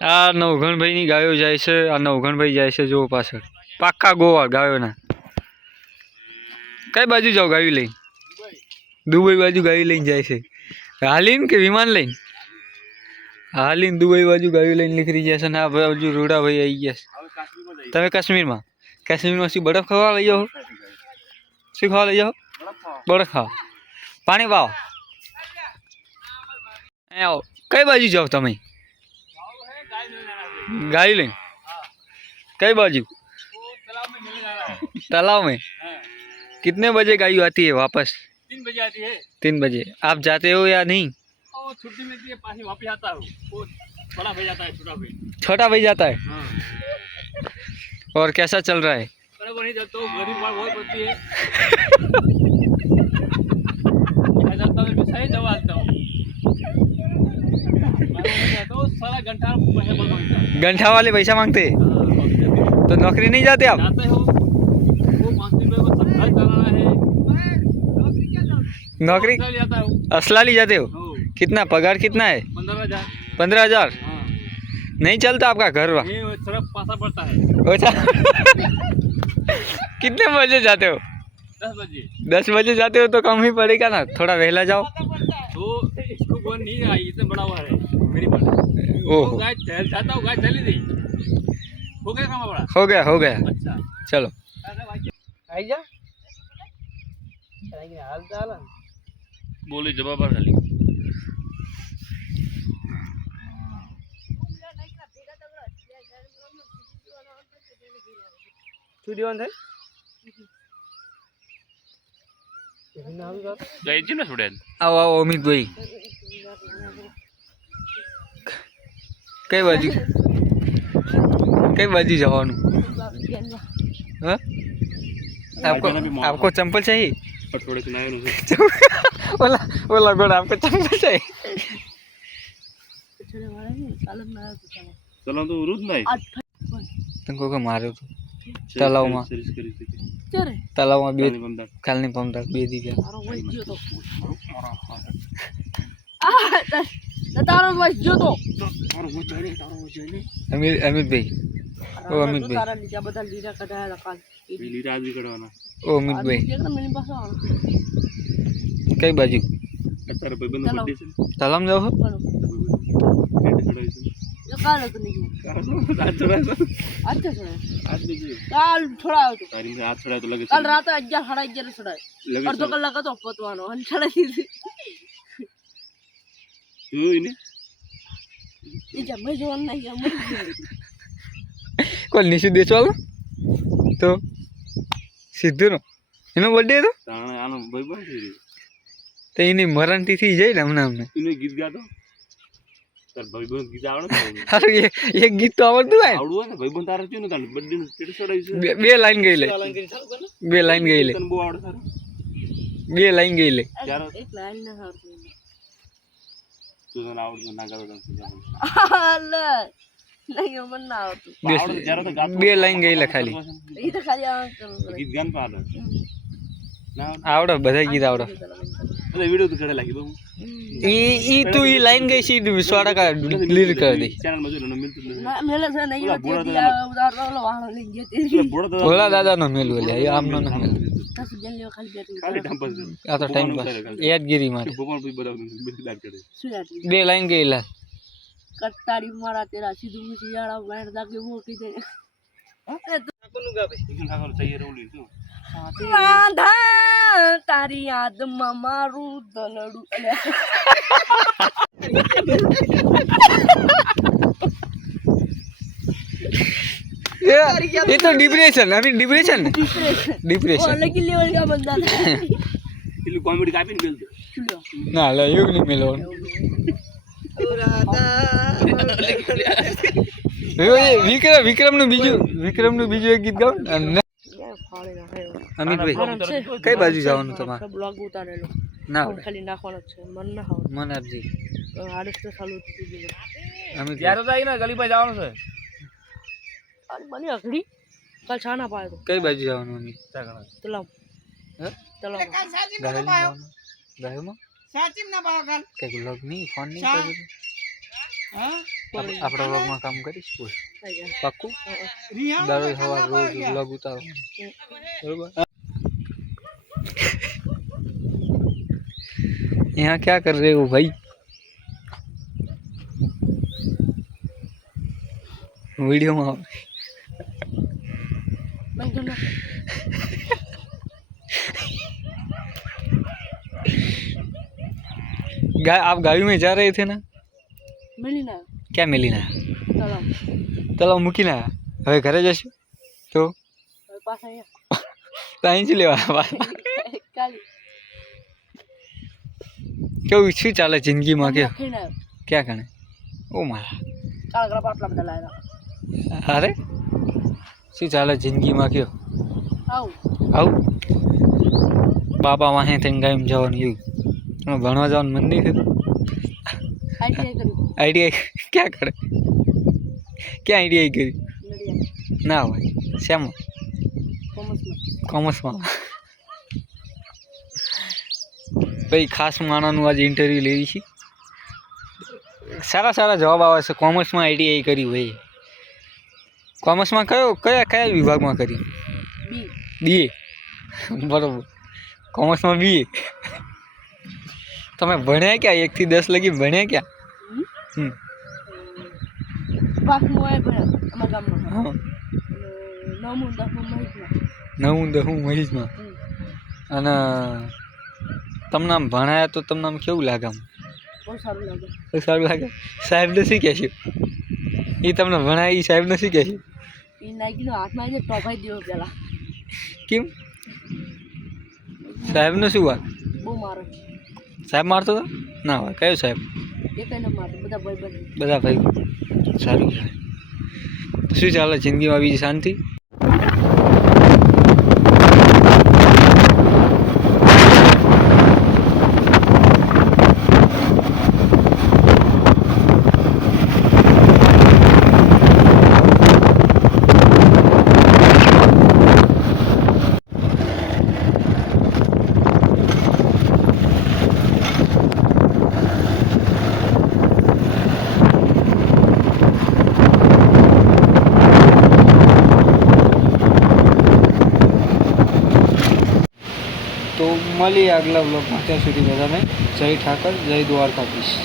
આ નવઘણભાઈ ની ગાયો જાય છે, આ નવઘણભાઈ જાય છે જો પાછળ પાક્કા ગોવા ગાયોના. કઈ બાજુ જાવ ગાયું લઈને? દુબઈ બાજુ ગાયું લઈને જાય છે. હાલીને કે વિમાન લઈને? હાલીને દુબઈ બાજુ ગાયું લઈને નીકળી જાય છે ને આ બાજુ રૂડાભાઈ આવી ગયા છે. તમે કાશ્મીરમાં શું બરફ ખાવા લઈ જાઓ? શું ખાવા લઈ જાઓ? બરફ ખાવા. પાણી પાવો. આવો. કઈ બાજુ જાઓ તમે? गाय लें कई बाजू? तालाब में। कितने बजे गाय आती है वापस? 3 बजे आती है। 3 बजे। आप जाते हो या नहीं? छुट्टी मिलती है पास वापस आता हूँ। वो बड़ा भाई जाता है, छोटा भाई जाता है। हाँ। और कैसा चल रहा है? बराबर नहीं जाता हूँ, गरीब बात बहुत पड़ती है। सही जवाब आता हूँ। सारा घंटा वाले पैसा मांगते हैं। तो नौकरी नहीं जाते आप? जाते हो वो 5 दिन में सब घर चलाना है। नौकरी असलाली जाते हो? कितना पगार कितना है? 15,000। 15,000? हाँ। नहीं चलता आपका घर? सिर्फ पासा पड़ता है। अच्छा। कितने बजे जाते हो? 10 बजे। 10 बजे जाते हो तो कम ही पड़ेगा ना, थोड़ा वहला जाओ। तो इसको बोल नहीं आई, इतना बड़ा हुआ है मेरी बात। ओह गाय जाता हूँ, गाय चली गई। हो गया काम बड़ा? हो गया। अच्छा चलो आई जा। हाल चाल बोले जवाब खाली स्टूडियो है गई थी ना थोड़े। आओ आओ अमित भाई कई बाजू जवान? आपको चंपल चाहिए? थोड़े ओला गोड़ आपको चंपल चाहिए? चलो तो रुद नहीं तुमको को मारो तो तलाव में काल नहीं पमता बे दी गया तारो बस जो तो अमित भाई ओ अमित भाई तारा लीजा बदल लीजा कटाया काल लीजा आज भी कटवाना ओ अमित भाई मेरे पास आ कई बाजू तारा भाई बंद बर्थडे से तालाब जाओ हो ये काल तो नहीं आज छोड़ा आज नहीं काल छोड़ा तो तारी से आज छोड़ा तो लगे कल रात 11:30 छोड़ा और तो कल लगा तो पतवानो हन छोड़ा तू इने ये जब मैं जोन नहीं हम कोल निशु देचवाल तो सिद्धू नो एनो बर्थडे तो आनो भाई बन थी तो इने मरण तिथि जाय ने हमने इने गीत गातो तार भाई बन गीत आवड़े अरे ये गीत तो आवड़તું है आवड़ું ને ભાઈ બન તારે ક્યું ન તાર બર્થડે નું સ્ટેટસ ચડાવી છે બે લાઈન ગઈ લે બે લાઈન ગઈ લે તને બહુ આવડે સારું બે લાઈન ગઈ લે एक लाइन ना हार તું તને આવડતું ના ગાતો તને अल्ले नहीं मन ना આવતું આવડે જ્યારે તો ગાતો બે લાઈન ગઈ લે ખાલી ये तो खाली ગીત ગાન પાડે ના આવડે બધા ગીત આવડે અરે વિડિયો તો કરે લાગી બહુ ई तू ई लाइन गई सी विश्वाड़ा का क्लियर कर दे ચેનલ માં જો ન મિલતું નથી मेले से नहीं होती उधर लो वहां ले गए तेरी બોડો તો ओला दादा नो मेल बोले ये आम नो मेल 10 जन ले खाली बैठ ખાલી ટાઈમ પાસ आ तो टाइम पास यादगिरी मारे ભગવાન ભાઈ બરાબર બધી દાદ કરે सुयाटी बे लाइन गई ला कट्टारी मारा तेरा सीधू मुसियाड़ा बैठ जाके वो की दे કોનું ગાવે તું ખાવાનું તૈયાર ઓલી તું राधा तारी याद में मारू दलड़ू ये तो डिप्रेशन अभी डिप्रेशन डिप्रेशन अलग ही लेवल का बंदा था પેલું કોમેડી કાપીને મેલ દે ના લે એવું નહીં મેલો વિક્રમ નું બીજું એક ગીત ગાઓ અમિત ભાઈ કઈ બાજુ જવાનું તમારે બ્લોગ ઉતારેલો ના ખાલી નાખવાનો છે મન ના હાવ મન આપજી આડસ તો ચાલુ થઈ ગયું અમિત ત્યારે તો આઈને ગલી પર જવાનું છે અરે બની અઘડી કાલ છાના પાડે તો કઈ બાજુ જવાનું અમિત તલાવ હે? ચલો ગાયોમાં કંઈક વ્લોગ નહીં ફોન નહીં કરતો આપણા વ્લોગમાં કામ કરીશ બોલ પાક્કું દરરોજ સવાર રોજ વ્લોગ ઉતારો બરોબર यहाँ क्या कर रहे हो भाई वीडियो में आओ। आप गाड़ी में जा रहे थे ना मिली ना क्या मिली ना चलो तलाव મૂકી ના હવે ઘરે જશું તો पास आया અહીં જ લેવા काली કેવું શું ચાલે જિંદગીમાં કે खेना ક્યાં કણે ઓ મારા काल करा पाटला बदला है અરે શું ચાલે જિંદગીમાં કયો आओ આવું બાપા વાહે થઈને ગાયમ જવાનું એવું તમે ભણવા જવાનું મન નહીં થતું आईटीआई करी આઈટીઆઈ ક્યાં કરે ક્યાં આઈટીઆઈ કરી लड़िया ના હોય શેમાં कॉमर्स में કોમર્સમાં ભાઈ ખાસ માણાનું આજે ઇન્ટરવ્યૂ લેવી છે સારા સારા જવાબ આવે છે કોમર્સમાં આઈટીઆઈ કરી ભાઈ કોમર્સમાં કયા વિભાગમાં કરી बी બીએ બરાબર કોમર્સમાં બીએ તમે ભણ્યા ક્યાં 1 થી 10 લગી ભણ્યા ક્યાં पास में आए पर हमारे गांव में હા 9 10 महीना 9 10 મહિજમાં અને તમને આમ ભણાયા તો તમને આમ કેવું લાગે આમ बहुत सारू लगे તો સારું લાગે સાહેબને શું કહેશું એ તમને ભણાય એ સાહેબને શું કહેશું ये नाइकी नो हाथ में जे टॉपाई दियो पेला કેમ સાહેબને શું વાત बो मारे સાહેબ મારતો હતો ના હોય કયો સાહેબ एक ने मारे बड़ा भाई बन બધા ભાઈ સારું કહેવાય તો શું ચાલે જિંદગીમાં બીજી શાંતિ તો મળીએ આગલા બ્લોગમાં ત્યાં સુધી બધાને જય ઠાકર જય દ્વારકાધીશ